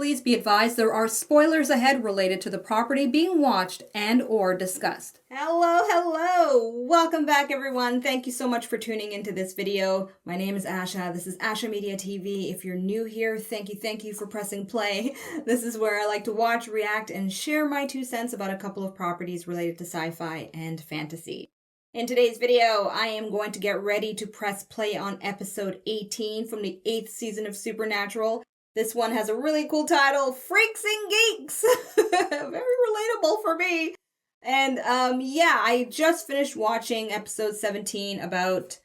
Please be advised there are spoilers ahead related to the property being watched and or discussed. Hello! Welcome back, everyone. Thank you so much for tuning into this video. My name is Asha. This is Ashamoji TV. If you're new here, thank you for pressing play. This is where I like to watch, react, and share my 2 cents about a couple of properties related to sci-fi and fantasy. In today's video, I am going to get ready to press play on episode 18 from the 8th season of Supernatural. This one has a really cool title, Freaks and Geeks. Very relatable for me. And I just finished watching episode 17 about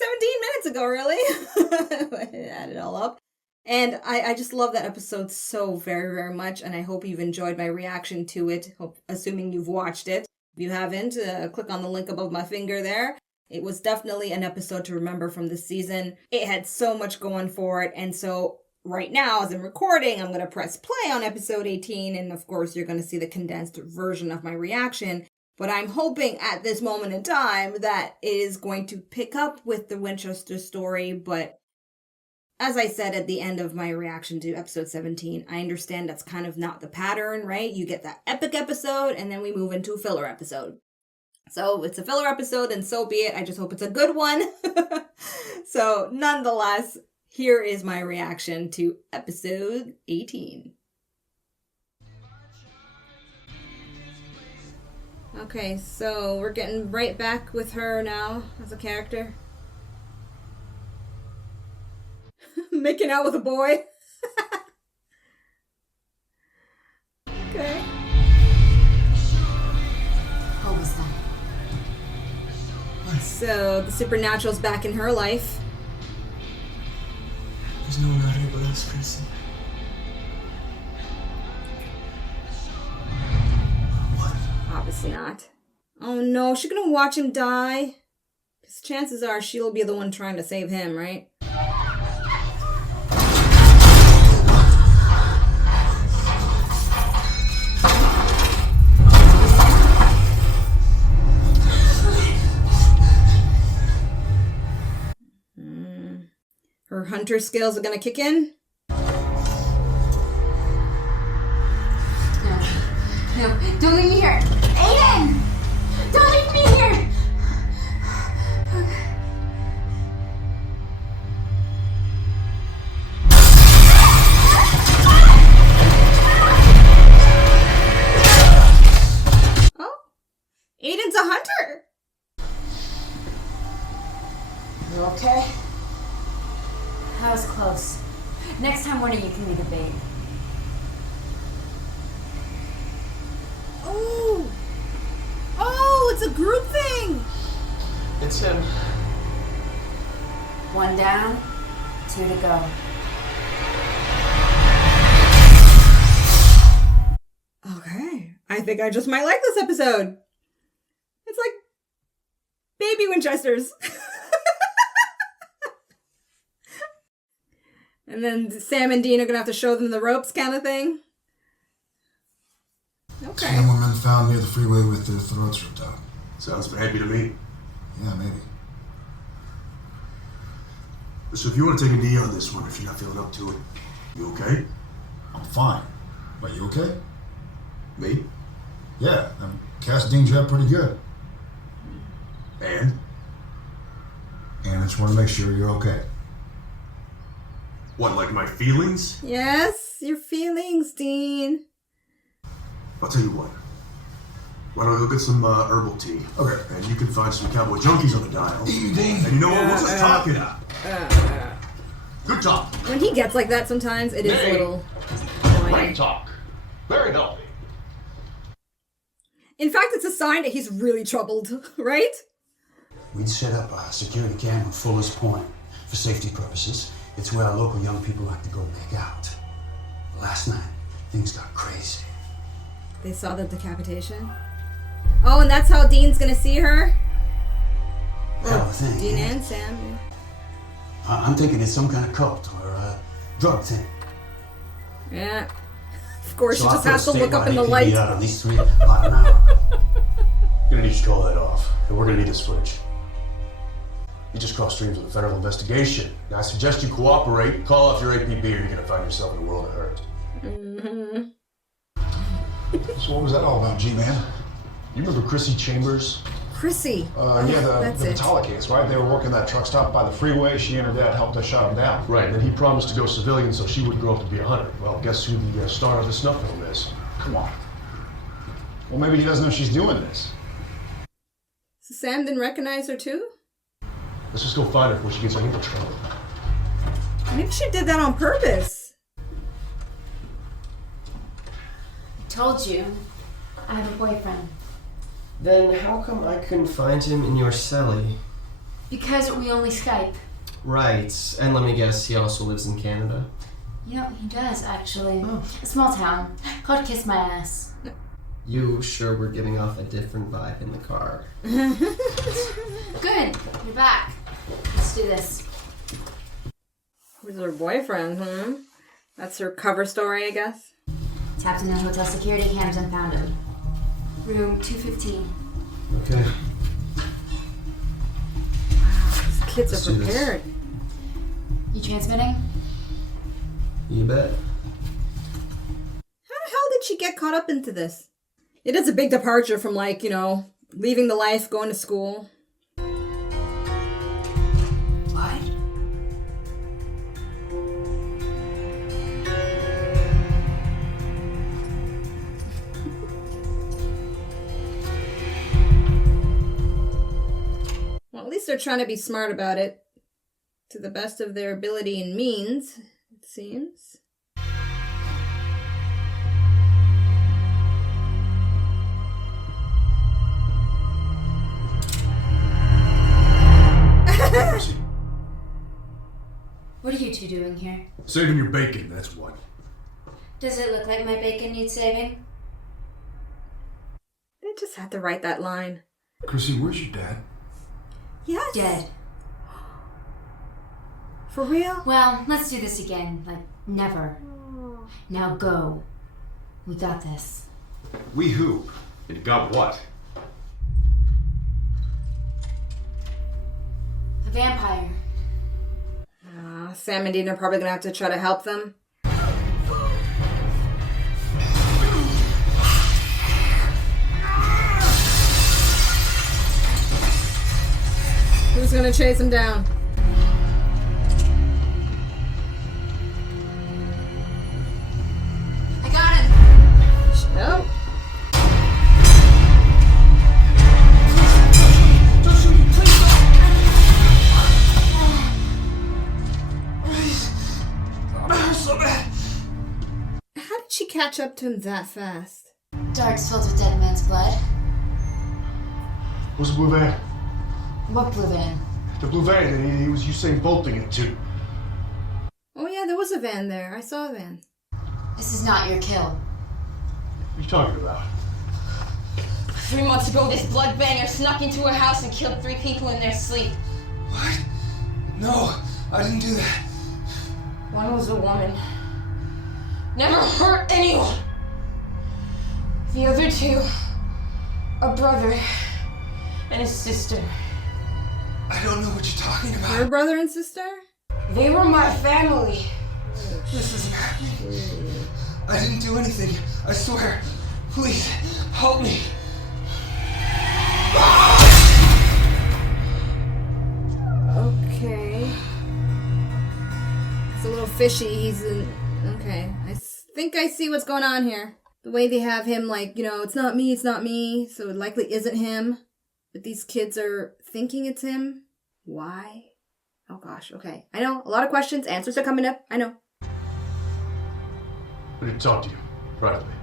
17 minutes ago, really. Add it all up. And I just love that episode so very much, and I hope you've enjoyed my reaction to it, assuming you've watched it. If you haven't, click on the link above my finger there. It was definitely an episode to remember from this season. It had so much going for it, and so right now, as I'm recording, I'm going to press play on episode 18, and of course, you're going to see the condensed version of my reaction. But I'm hoping at this moment in time that it is going to pick up with the Winchester story, but as I said at the end of my reaction to episode 17, I understand that's kind of not the pattern, right? You get that epic episode, and then we move into a filler episode. So it's a filler episode, and so be it. I just hope it's a good one. So nonetheless, here is my reaction to episode 18. Okay, so we're getting right back with her now as a character. Making out with a boy. Okay. What was that? So the Supernatural's back in her life. There's no one out here but us, Krissy. What? Obviously not. Oh no, she's gonna watch him die. Because chances are she'll be the one trying to save him, right? Her hunter skills are gonna kick in. No, don't leave me here. Aiden! Don't leave me here! Oh, Aiden's a hunter. You okay? That was close. Next time, one of you can be the bait. Oh, it's a group thing. It's him. 1 down, 2 to go. Okay, I think I just might like this episode. It's like baby Winchesters. And then Sam and Dean are gonna have to show them the ropes kind of thing. Okay. 10 women found near the freeway with their throats ripped out. Sounds happy to me. Yeah, maybe. So if you want to take a knee on this one, if you're not feeling up to it, you okay? I'm fine. But you okay? Me? Yeah, I'm casting job pretty good. And And I just want to make sure you're okay. what, like my feelings? Yes, your feelings, Dean. I'll tell you what. Why don't we go get some herbal tea? Okay. And you can find some cowboy junkies on the dial. Dean. And you know what? We'll just talk it out. Good talk. When he gets like that sometimes, it is a little Great annoying. talk. Very healthy. In fact, it's a sign that he's really troubled, right? We'd set up a security camp on Fuller's Point for safety purposes. It's where our local young people like to go make out. Last night, things got crazy. They saw the decapitation. Oh, and that's how Dean's gonna see her? Hell of a thing. Dean yeah. and Sam. Yeah. I'm thinking it's some kind of cult or a drug thing. Yeah. Of course, So she I just put a has to look up in the statewide light. APB out on these three about an hour. Gonna need you to call that off. And we're gonna need this footage. You just crossed streams with a federal investigation. Now, I suggest you cooperate, call off your APB, or you're gonna find yourself in a world of hurt. Mm-hmm. So what was that all about, G-Man? You remember Krissy Chambers? Krissy. Yeah, That's the it. Vitala case, right? They were working that truck stop by the freeway. She and her dad helped us shut him down. Right, and then he promised to go civilian so she wouldn't grow up to be a hunter. Well, guess who the star of the snuff film is? Come on. Well, maybe he doesn't know she's doing this. So Sam didn't recognize her too? Let's just go find her before she gets into trouble. Maybe she did that on purpose. Told you. I have a boyfriend. Then how come I couldn't find him in your celly? Because we only Skype. Right, and let me guess, he also lives in Canada. You know, he does, actually. Oh. A small town called Kiss My Ass. You sure were giving off a different vibe in the car. Good, you're back. Let's do this. Who's her boyfriend, That's her cover story, I guess. Tapped into hotel security cameras and found him. Room 215. Okay. These kids Let's are do this. prepared. You transmitting? You bet. How the hell did she get caught up into this? It is a big departure from, like, you know, leaving the life, going to school. What? Well, at least they're trying to be smart about it. To the best of their ability and means, it seems. What are you two doing here? Saving your bacon, that's what. Does it look like my bacon needs saving? They just had to write that line. Krissy, where's your dad? Yes. Dead. For real? Well, let's do this again. Like, never. Now go. We got this. We who? It got what? A vampire. Sam and Dean are probably gonna have to try to help them. Who's gonna chase him down? I got him! Oh. How did she catch up to him that fast? Darts filled with dead man's blood. What's the blue van? What blue van? The blue van that he was Usain bolting into. Oh yeah, there was a van there. I saw a van. This is not your kill. What are you talking about? 3 months ago, this bloodbanger snuck into a house and killed 3 people in their sleep. What? No, I didn't do that. One was a woman. Never hurt anyone. The other 2, a brother and his sister. I don't know what you're talking about. Her brother and sister? They were my family. This isn't happening. I didn't do anything. I swear. Please, help me. Okay. It's a little fishy. He's in. Okay. I think I see what's going on here. The way they have him, like, you know, it's not me, so it likely isn't him. But these kids are thinking it's him. Why? Oh gosh, okay. I know, a lot of questions, answers are coming up, I know. I need to talk to you, privately.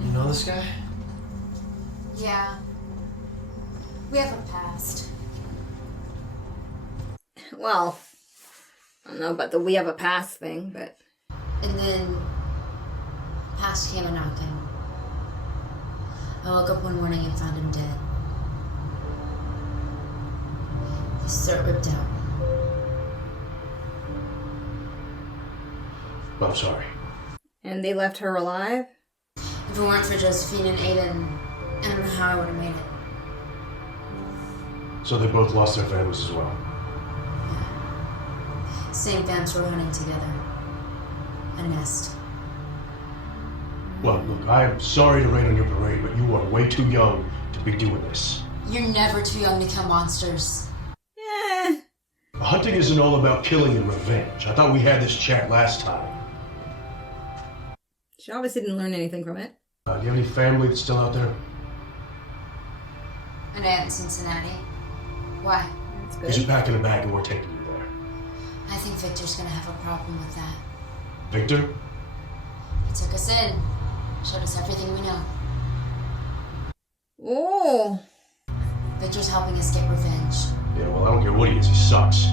You know this guy? Yeah. We have a past. Well, I don't know about the we have a past thing, but... And then, past came a knocking. I woke up one morning and found him dead. His throat ripped out. I'm sorry. And they left her alive? If it weren't for Josephine and Aiden, I don't know how I would have made it. So they both lost their families as well. Same fams were hunting together. A nest. Well, look, I am sorry to rain on your parade, but you are way too young to be doing this. You're never too young to kill monsters. Yeah. Hunting isn't all about killing and revenge. I thought we had this chat last time. She obviously didn't learn anything from it. Do you have any family that's still out there? An aunt in Cincinnati. Why? That's Because you're good. packing a bag and we're taking you there. I think Victor's gonna have a problem with that. Victor? He took us in. Showed us everything we know. Oh. Victor's helping us get revenge. Yeah, well, I don't care what he is, he sucks.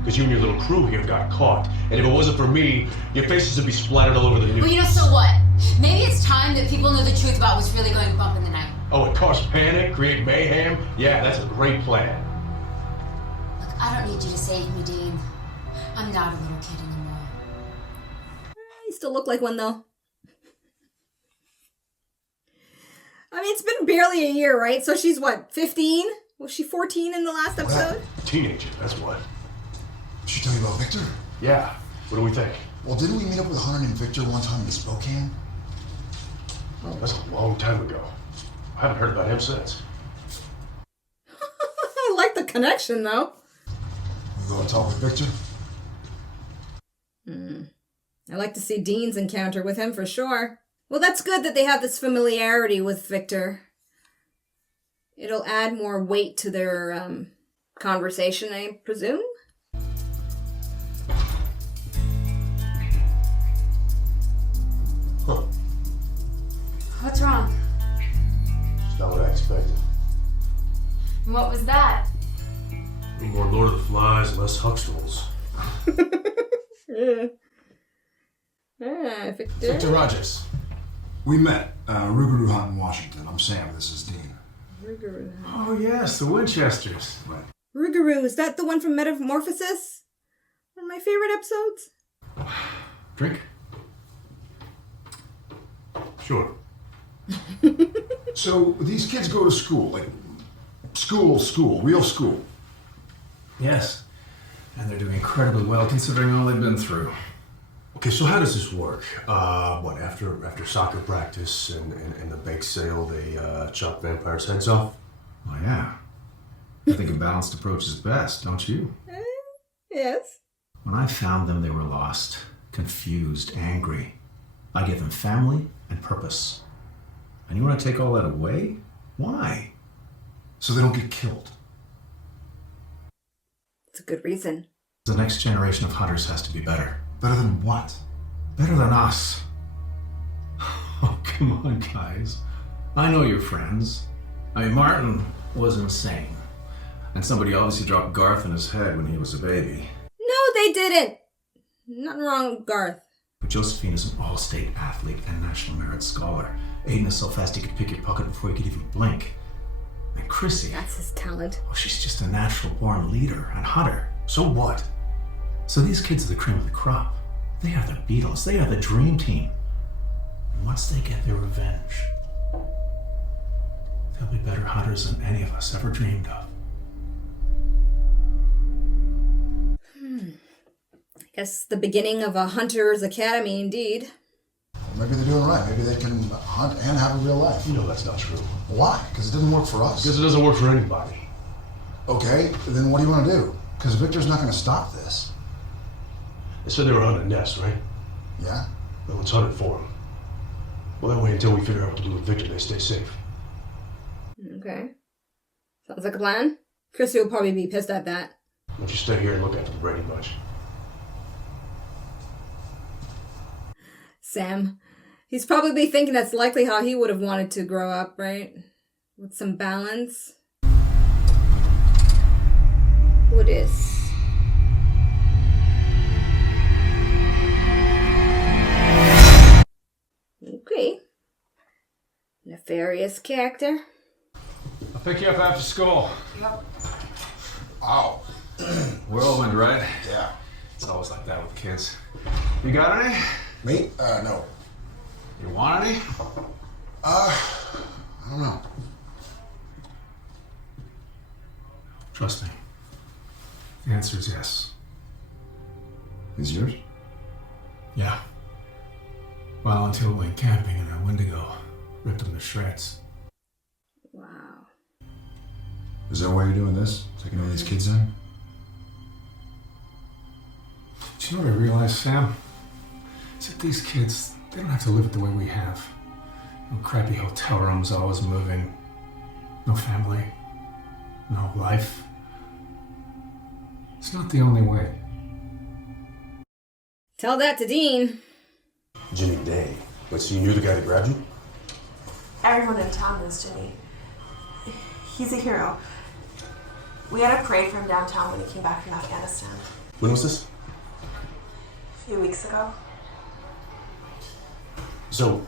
Because you and your little crew here got caught. And if it wasn't for me, your faces would be splattered all over the news. Well, you know, so what? Maybe it's time that people know the truth about what's really going bump in the night. Oh, and cause panic, create mayhem? Yeah, that's a great plan. Look, I don't need you to save me, Dean. I'm not a little kid anymore. You still look like one, though. I mean, it's been barely a year, right? So she's what, 15? Was she 14 in the last episode? Teenager, that's what. Did she tell you about Victor? Yeah, what do we think? Well, didn't we meet up with a hunter named Victor one time in Spokane? Oh, that's a long time ago. I haven't heard about him since. I like the connection, though. You go and talk with Victor? I like to see Dean's encounter with him for sure. Well, that's good that they have this familiarity with Victor. It'll add more weight to their conversation, I presume. Huh. What's wrong? It's not what I expected. What was that? More Lord of the Flies, less Huxtables. Victor. Victor Rogers. We met, Rougarou Hunt in Washington. I'm Sam, this is Dean. Rougarou. Oh, yes, the Winchesters. Right. Rougarou, is that the one from Metamorphosis? One of my favorite episodes. Drink? Sure. So, these kids go to school, like, real school. Yes, and they're doing incredibly well considering all they've been through. Okay, so how does this work? After soccer practice and the bake sale, they chop vampires' heads off? Oh yeah, I think a balanced approach is best, don't you? Yes. When I found them, they were lost, confused, angry. I gave them family and purpose. And you want to take all that away? Why? So they don't get killed. It's a good reason. The next generation of hunters has to be better. Better than what? Better than us. Oh, come on, guys. I know your friends. I mean, Martin was insane. And somebody obviously dropped Garth in his head when he was a baby. No, they didn't. Nothing wrong with Garth. But Josephine is an all-state athlete and national merit scholar. Aiden is so fast he could pick your pocket before you could even blink. And Krissy, That's his talent. oh, she's just a natural-born leader and hunter. So what? So these kids are the cream of the crop. They are the Beatles. They are the dream team. And once they get their revenge, they'll be better hunters than any of us ever dreamed of. I guess the beginning of a hunter's academy, indeed. Well, maybe they're doing right. Maybe they can hunt and have a real life. You know that's not true. Why? Because it didn't work for us. Because it doesn't work for anybody. Okay, then what do you want to do? Because Victor's not going to stop this. They said they were hunting a nest, right? Yeah? Well, let's hunt it for them. Well, that way, until we figure out what to do with Victor, they stay safe. Okay. Sounds like a plan. Krissy will probably be pissed at that. Why don't you stay here and look after the Brady Bunch? Sam. He's probably thinking that's likely how he would have wanted to grow up, right? With some balance. Who it is? Okay. Nefarious character. I'll pick you up after school. Wow. Whirlwind, right? Yeah. It's always like that with kids. You got any? Me? No. You want any? I don't know. Trust me. The answer is yes. Is yours? Yeah. Well, until we went camping and a Wendigo ripped them to shreds. Wow. Is that why you're doing this? Taking all these kids in? Do you know what I realized, Sam? Is that these kids, they don't have to live it the way we have. No crappy hotel rooms always moving. No family. No life. It's not the only way. Tell that to Dean. Jimmy Day. Wait, so you knew the guy that grabbed you? Everyone in town knows Jimmy. He's a hero. We had a parade for him downtown when he came back from Afghanistan. When was this? A few weeks ago. So,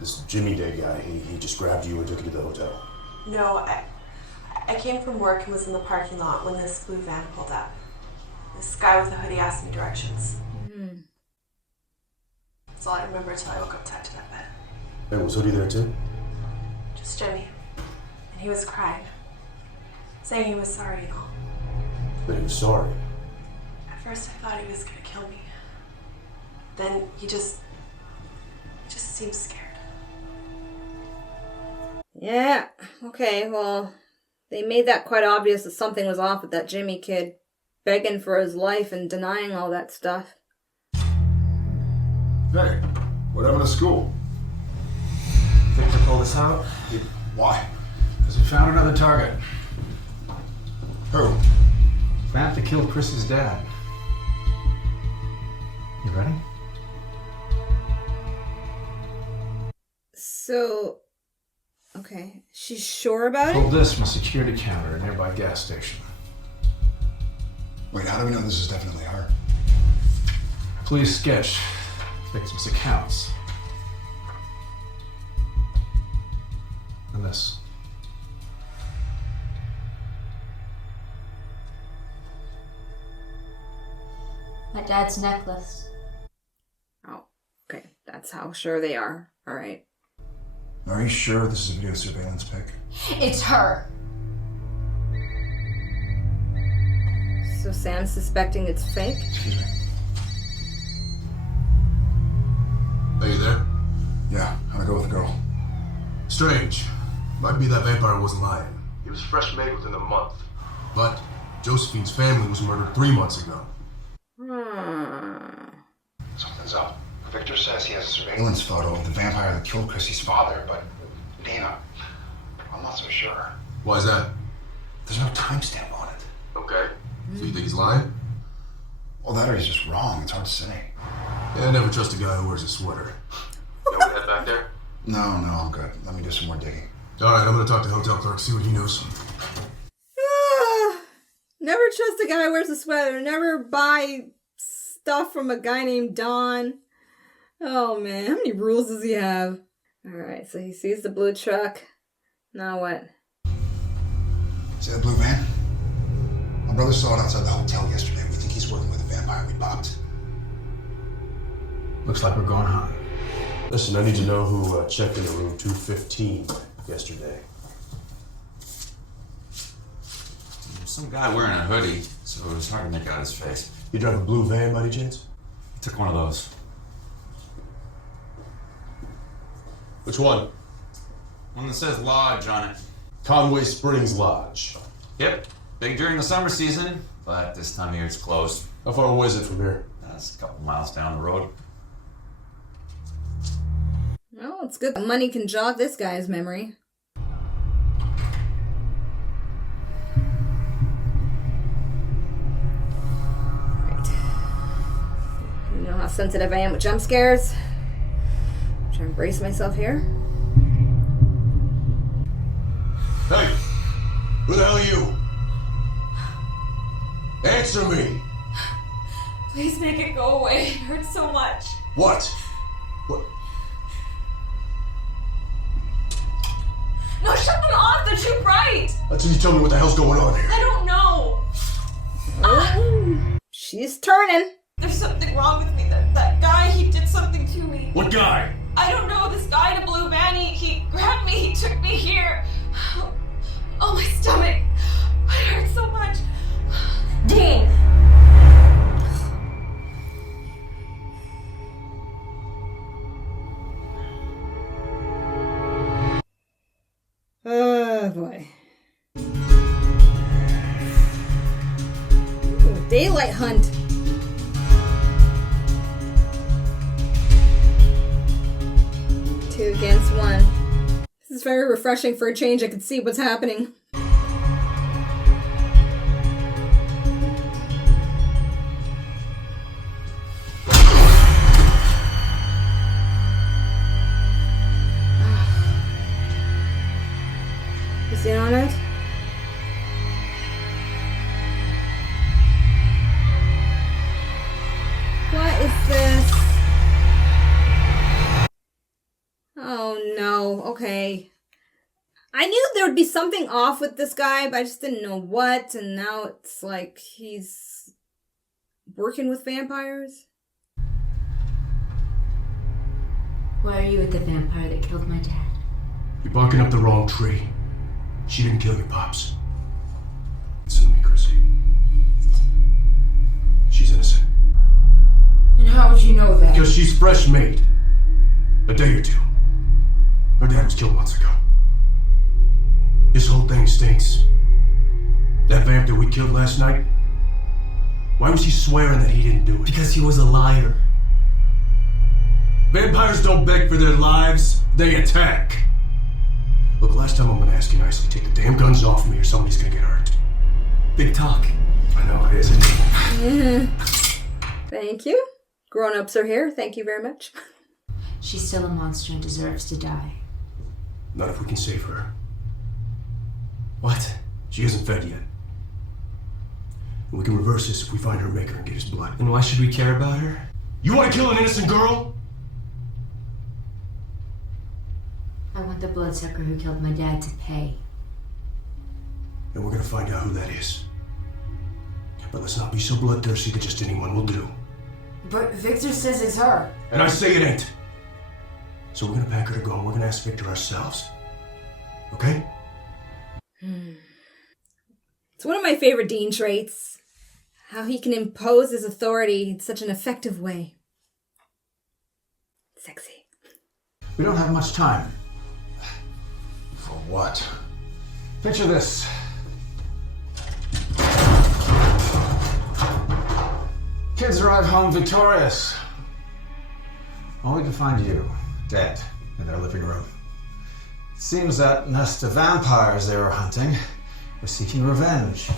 this Jimmy Day guy, he just grabbed you and took you to the hotel? No, I came from work and was in the parking lot when this blue van pulled up. This guy with a hoodie asked me directions. That's all I remember until I woke up tied to that bed. Hey, was Hoodie there too? Just Jimmy. And he was crying. Saying he was sorry and all. But he was sorry. At first I thought he was gonna kill me. Then he just seemed scared. Yeah, okay, well, they made that quite obvious that something was off with that Jimmy kid. Begging for his life and denying all that stuff. Hey, what happened to school? Victor pulled us out? Why? Because we found another target. Who? Found to kill Chris's dad. You ready? So, okay, she's sure about Pulled it? this from a security camera at a nearby gas station. Wait, how do we know this is definitely her? Police sketch victim's accounts. And this. My dad's necklace. Oh, okay, that's how sure they are. All right. Are you sure this is a video surveillance pic? It's her. So Sam's suspecting it's fake? Excuse me. Are you there? Yeah, how'd I go with the girl? Strange. Might be that vampire wasn't lying. He was fresh made within a month. But Josephine's family was murdered 3 months ago. Something's up. Victor says he has a surveillance photo of the vampire that killed Krissy's father, but Dana, I'm not so sure. Why is that? There's no timestamp on it. Okay. So you think he's lying? Well, that or he's just wrong. It's hard to say. Yeah, I never trust a guy who wears a sweater. You want to head back there? No, I'm good. Let me do some more digging. Alright, I'm gonna talk to the hotel clerk, see what he knows. Never trust a guy who wears a sweater. Never buy stuff from a guy named Don. Oh man, how many rules does he have? Alright, so he sees the blue truck. Now what? See that blue van? My brother saw it outside the hotel yesterday. We think he's working with the vampire we popped. Looks like we're going hunting. Listen, I need to know who checked into room 215 yesterday. Some guy wearing a hoodie, so it was hard to make out his face. You drive a blue van by any chance? He took one of those. Which one? One that says Lodge on it. Conway Springs Lodge. Yep, big during the summer season, but this time of year it's closed. How far away is it from here? That's a couple miles down the road. Well, it's good that money can jog this guy's memory. Right. You know how sensitive I am with jump scares? I'm trying to brace myself here. Hey! Who the hell are you? Answer me! Please make it go away. It hurts so much. What? What? No, shut them off. They're too bright. Until you tell me what the hell's going on here. I don't know. Oh, she's turning. There's something wrong with me. That guy, he did something to me. What guy? I don't know, this guy in a blue van, he grabbed me, he took me here. Oh, my stomach. It hurts so much. Dean! Oh boy. Ooh, daylight hunt. Two against one. This is very refreshing for a change. I can see what's happening. Is it on it? What is this? Oh no, okay. I knew there would be something off with this guy, but I just didn't know what, and now it's like he's working with vampires. Why are you with the vampire that killed my dad? You're barking up the wrong tree. She didn't kill your pops. Listen to me, Krissy. She's innocent. And how would you know that? Because she's fresh made. A day or two. Her dad was killed months ago. This whole thing stinks. That vamp that we killed last night, why was he swearing that he didn't do it? Because he was a liar. Vampires don't beg for their lives, they attack. Look, last time I'm gonna ask you nicely, take the damn guns off me or somebody's gonna get hurt. Big talk. I know it is. Thank you. Grown-ups are here. Thank you very much. She's still a monster and deserves to die. Not if we can save her. What? She isn't fed yet. And we can reverse this if we find her maker and get his blood. And why should we care about her? You want to kill an innocent girl? I want the bloodsucker who killed my dad to pay. And we're gonna find out who that is. But let's not be so bloodthirsty that just anyone will do. But Victor says it's her. And I say it ain't. So we're gonna pack her to go and we're gonna ask Victor ourselves. Okay? It's one of my favorite Dean traits. How he can impose his authority in such an effective way. Sexy. We don't have much time. For what? Picture this. Kids arrive home victorious, only to find you dead in their living room. It seems that nest of vampires they were hunting were seeking revenge.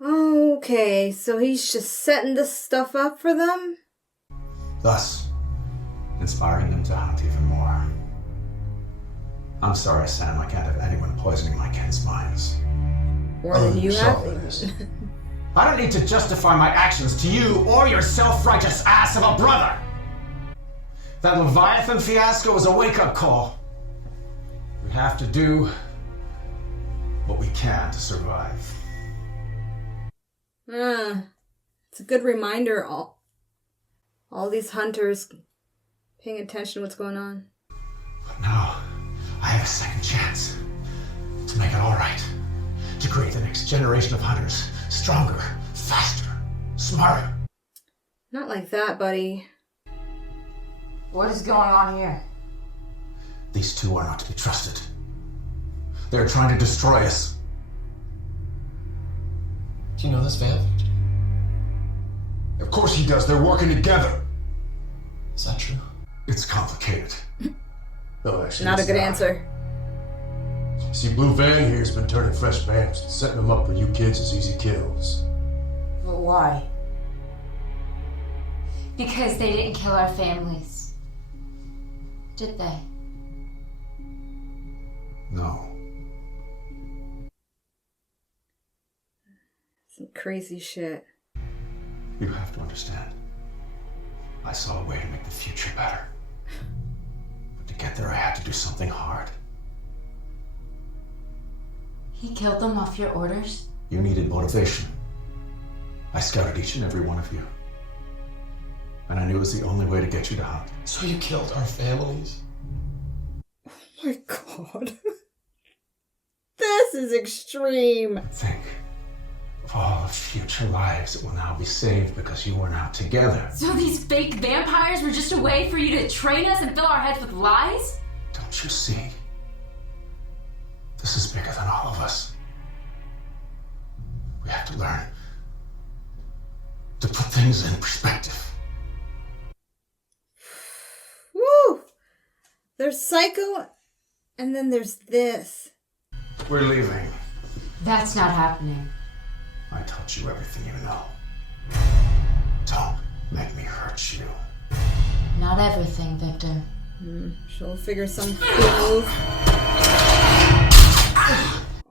Okay, so he's just setting this stuff up for them? Thus, inspiring them to hunt even more. I'm sorry, Sam, I can't have anyone poisoning my kids' minds. More than you have? I don't need to justify my actions to you or your self-righteous ass of a brother. That Leviathan fiasco was a wake-up call. We have to do what we can to survive. It's a good reminder, all these hunters paying attention to what's going on. But now, I have a second chance to make it all right. To create the next generation of hunters. Stronger, faster, smarter. Not like that, buddy. What is going on here? These two are not to be trusted. They're trying to destroy us. Do you know this vamp? Of course he does. They're working together. Is that true? It's complicated. No, actually, Not a it's good not. answer. See, Blue Van here's been turning fresh vamps and setting them up for you kids as easy kills. But why? Because they didn't kill our families. Did they? No. Some crazy shit. You have to understand. I saw a way to make the future better. But to get there, I had to do something hard. He killed them off your orders? You needed motivation. I scouted each and every one of you. And I knew it was the only way to get you to hunt. So you killed our families? Oh my god. This is extreme. Think of all the future lives that will now be saved because you were not together. So these fake vampires were just a way for you to train us and fill our heads with lies? Don't you see? This is bigger than all of us. We have to learn to put things in perspective. Woo! There's Psycho, and then there's this. We're leaving. That's not happening. I taught you everything you know. Don't make me hurt you. Not everything, Victor. She'll figure some cool move.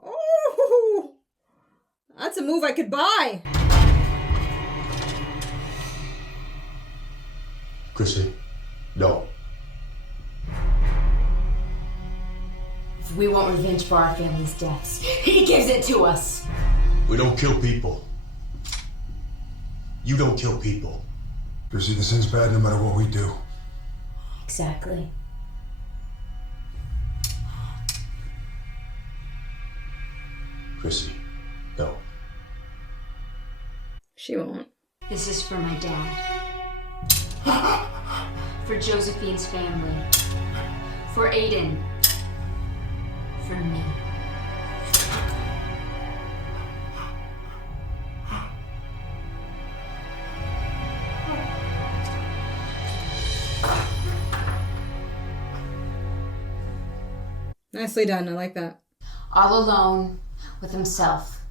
Oh! That's a move I could buy. Krissy, no. If we want revenge for our family's deaths, he gives it to us. We don't kill people. You don't kill people. Krissy, this ends bad no matter what we do. Exactly. Krissy, no. She won't. This is for my dad. For Josephine's family. For Aiden. For me. Nicely done. I like that. All alone with himself.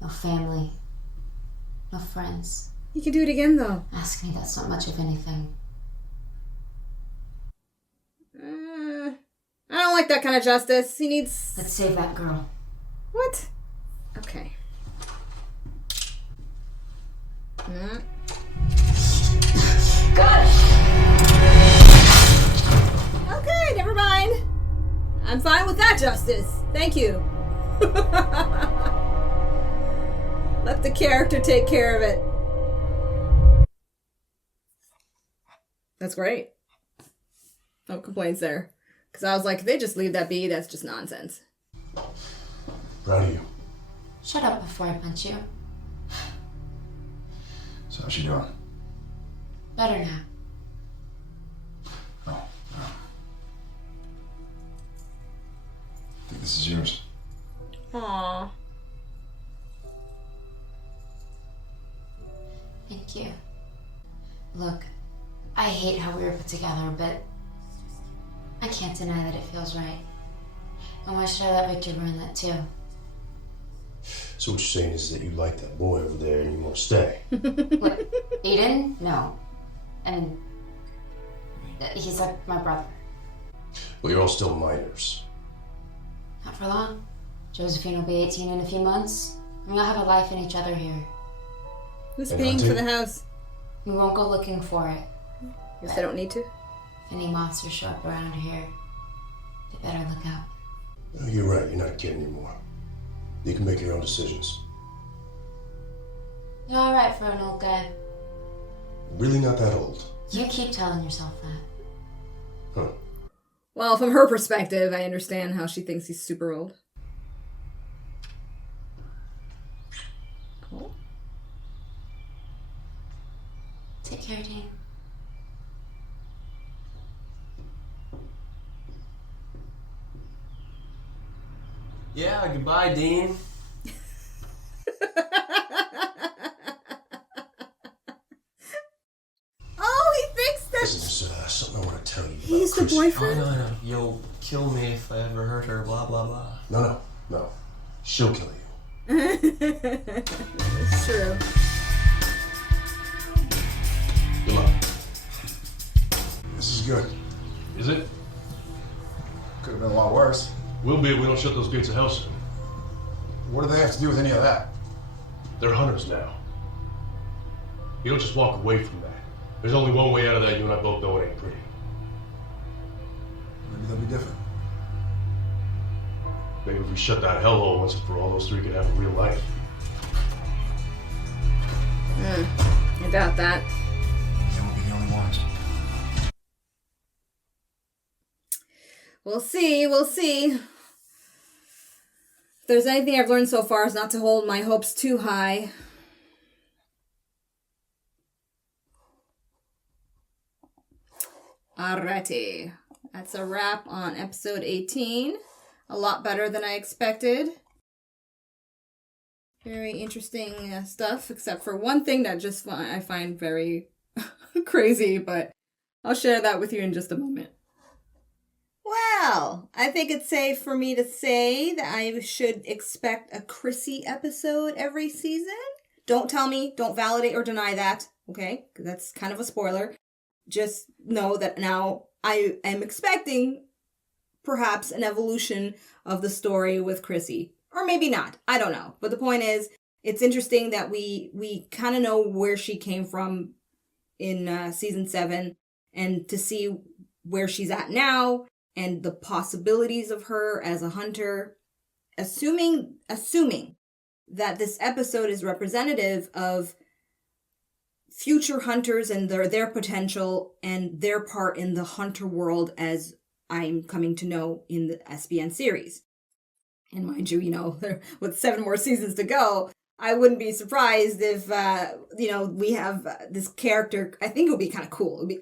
No family. No friends. You can do it again, though. Ask me, that's not much of anything. I don't like that kind of justice. He needs... Let's save that girl. What? Okay. Good! Okay, never mind. I'm fine with that justice. Thank you. Let the character take care of it. That's great. No complaints there. Because I was like, if they just leave that be, that's just nonsense. Proud of you. Shut up before I punch you. So how's she doing? Better now. Oh, no. I think this is yours. Aww. Thank you. Look, I hate how we were put together, but I can't deny that it feels right. And why should I let Victor ruin that too? So what you're saying is that you like that boy over there and you want to stay? What? Aiden? No. I mean, he's like my brother. Well, you're all still minors. Not for long. Josephine will be 18 in a few months. And we'll have a life in each other here. Who's And paying hunting? for the house? We won't go looking for it. Guess I don't need to. If any monsters show up around here, they better look out. No, you're right. You're not a kid anymore. You can make your own decisions. You're alright for an old guy. Really not that old. You keep telling yourself that. Huh. Well, from her perspective, I understand how she thinks he's super old. Cool. Take care, Dean. Yeah, goodbye, Dean. Oh, he thinks that There's something I want to tell you. he's the about Krissy. Oh, boyfriend? no. You'll kill me if I ever hurt her, blah, blah, blah. No. She'll kill you. It's true. Good luck. This is good. Is it? Could have been a lot worse. Will be if we don't shut those gates of hell soon. What do they have to do with any of that? They're hunters now. You don't just walk away from that. There's only one way out of that. You and I both know it ain't pretty. Maybe they'll be different. Maybe if we shut that hellhole once and for all, those three could have a real life. I doubt that. We'll see. If there's anything I've learned so far is not to hold my hopes too high. Alrighty. That's a wrap on episode 18. A lot better than I expected. Very interesting stuff, except for one thing that just I find very crazy, but I'll share that with you in just a moment. Well, I think it's safe for me to say that I should expect a Krissy episode every season. Don't tell me, don't validate or deny that, okay? Because that's kind of a spoiler. Just know that now I am expecting perhaps an evolution of the story with Krissy. Or maybe not. I don't know. But the point is, it's interesting that we kind of know where she came from in season 7, and to see where she's at now and the possibilities of her as a hunter, assuming that this episode is representative of future hunters and their potential and their part in the hunter world as I'm coming to know in the SBN series. And mind you, with 7 more seasons to go, I wouldn't be surprised if, we have this character. I think it would be kind of cool. It would be,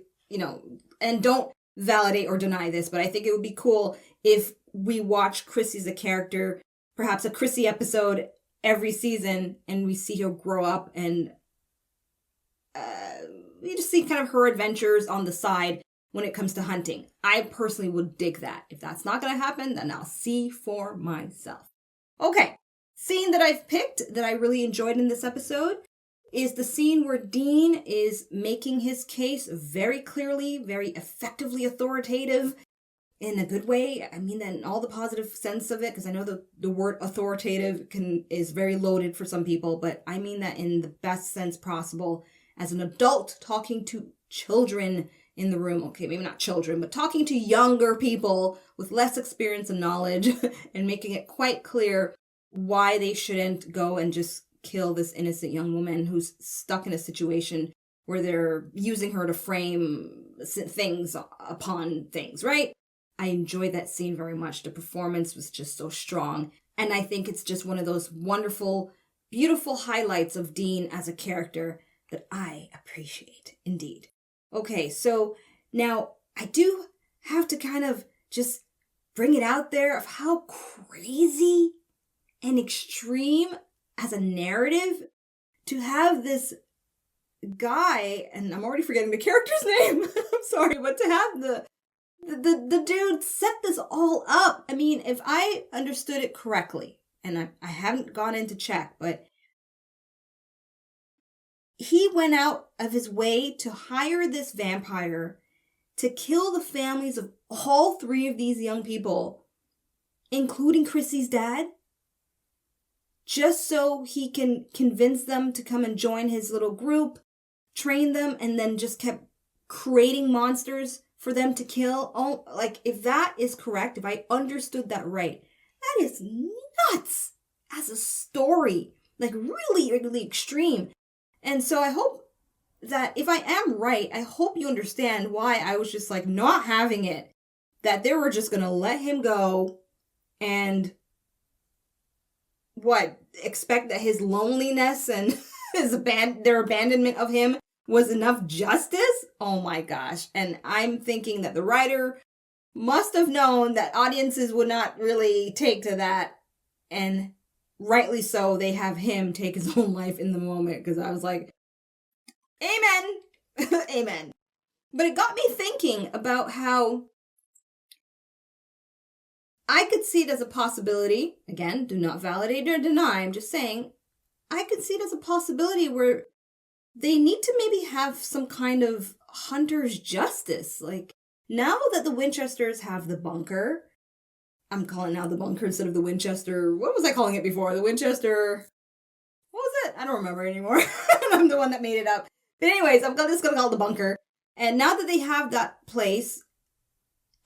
and don't validate or deny this, but I think it would be cool if we watch Krissy as a character, perhaps a Krissy episode every season, and we see her grow up, and we just see kind of her adventures on the side when it comes to hunting. I personally would dig that. If that's not going to happen, then I'll see for myself. Okay, scene that I've picked that I really enjoyed in this episode is the scene where Dean is making his case very clearly, very effectively authoritative, in a good way. I mean that in all the positive sense of it, because I know the word authoritative is very loaded for some people, but I mean that in the best sense possible, as an adult talking to children in the room. Okay, maybe not children, but talking to younger people with less experience and knowledge and making it quite clear why they shouldn't go and just kill this innocent young woman who's stuck in a situation where they're using her to frame things upon things, right? I enjoyed that scene very much. The performance was just so strong. And I think it's just one of those wonderful, beautiful highlights of Dean as a character that I appreciate, indeed. Okay, so now I do have to kind of just bring it out there of how crazy and extreme as a narrative to have this guy, and I'm already forgetting the character's name, I'm sorry, but to have the dude set this all up. I mean, if I understood it correctly, and I haven't gone in to check, but he went out of his way to hire this vampire to kill the families of all 3 of these young people, including Krissy's dad, just so he can convince them to come and join his little group, train them, and then just kept creating monsters for them to kill. Oh, like, if that is correct, if I understood that right, that is nuts as a story. Like, really, really extreme. And so I hope that if I am right, I hope you understand why I was just like not having it. That they were just going to let him go and expect that his loneliness and their abandonment of him was enough justice? Oh my gosh. And I'm thinking that the writer must have known that audiences would not really take to that, and rightly so, they have him take his own life in the moment, because I was like, amen. Amen. But it got me thinking about how I could see it as a possibility. Again, do not validate or deny. I'm just saying, I could see it as a possibility where they need to maybe have some kind of hunter's justice. Like, now that the Winchesters have the bunker, I'm calling now the bunker instead of the Winchester. What was I calling it before? The Winchester. What was it? I don't remember anymore. I'm the one that made it up. But anyways, I'm just going to call it the bunker. And now that they have that place,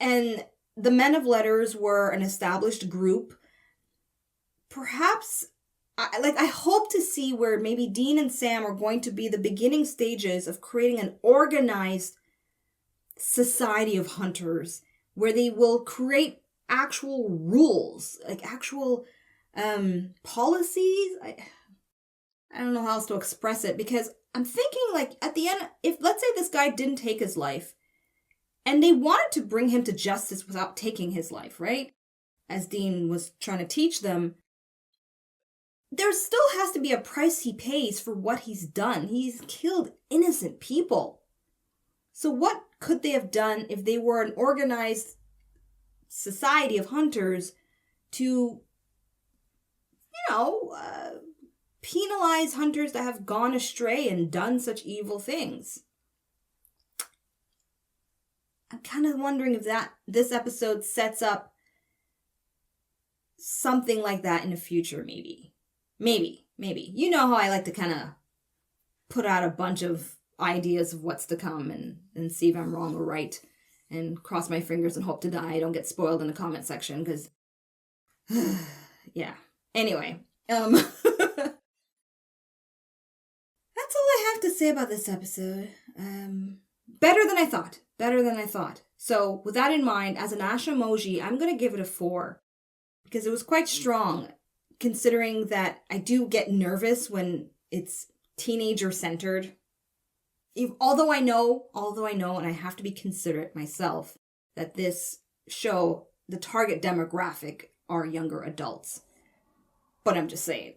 and the Men of Letters were an established group, perhaps, I hope to see where maybe Dean and Sam are going to be the beginning stages of creating an organized society of hunters where they will create actual rules, like actual policies. I don't know how else to express it, because I'm thinking, like, at the end, if let's say this guy didn't take his life and they wanted to bring him to justice without taking his life, right? As Dean was trying to teach them, there still has to be a price he pays for what he's done. He's killed innocent people. So what could they have done if they were an organized society of hunters to, penalize hunters that have gone astray and done such evil things? I'm kind of wondering if this episode sets up something like that in the future, maybe. Maybe. You know how I like to kind of put out a bunch of ideas of what's to come and see if I'm wrong or right, and cross my fingers and hope to die I don't get spoiled in the comment section, because yeah. Anyway, that's all I have to say about this episode. Better than I thought. So with that in mind, as an Ashamoji, I'm going to give it a 4, because it was quite strong, considering that I do get nervous when it's teenager centered. Although I know, and I have to be considerate myself, that this show, the target demographic are younger adults. But I'm just saying,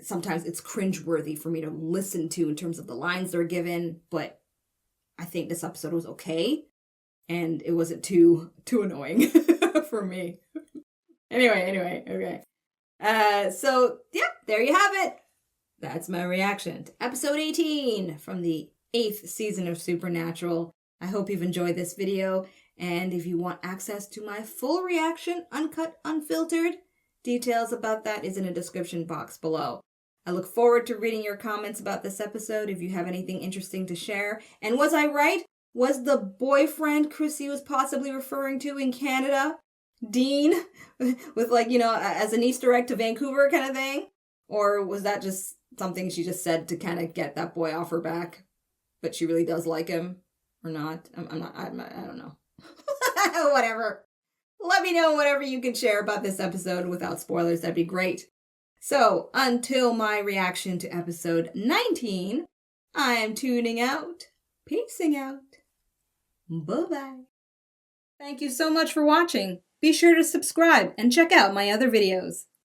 sometimes it's cringeworthy for me to listen to in terms of the lines they're given, but I think this episode was okay, and it wasn't too annoying for me. Anyway, okay. So, yeah, there you have it. That's my reaction to episode 18 from the 8th season of Supernatural. I hope you've enjoyed this video, and if you want access to my full reaction, uncut, unfiltered, details about that is in the description box below. I look forward to reading your comments about this episode if you have anything interesting to share. And was I right? Was the boyfriend Krissy was possibly referring to in Canada Dean? With, like, as an Easter egg to Vancouver kind of thing? Or was that just something she just said to kind of get that boy off her back? But she really does like him? Or not? I don't know. Whatever. Let me know whatever you can share about this episode without spoilers. That'd be great. So, until my reaction to episode 19, I am tuning out, peacing out. Bye-bye. Thank you so much for watching. Be sure to subscribe and check out my other videos.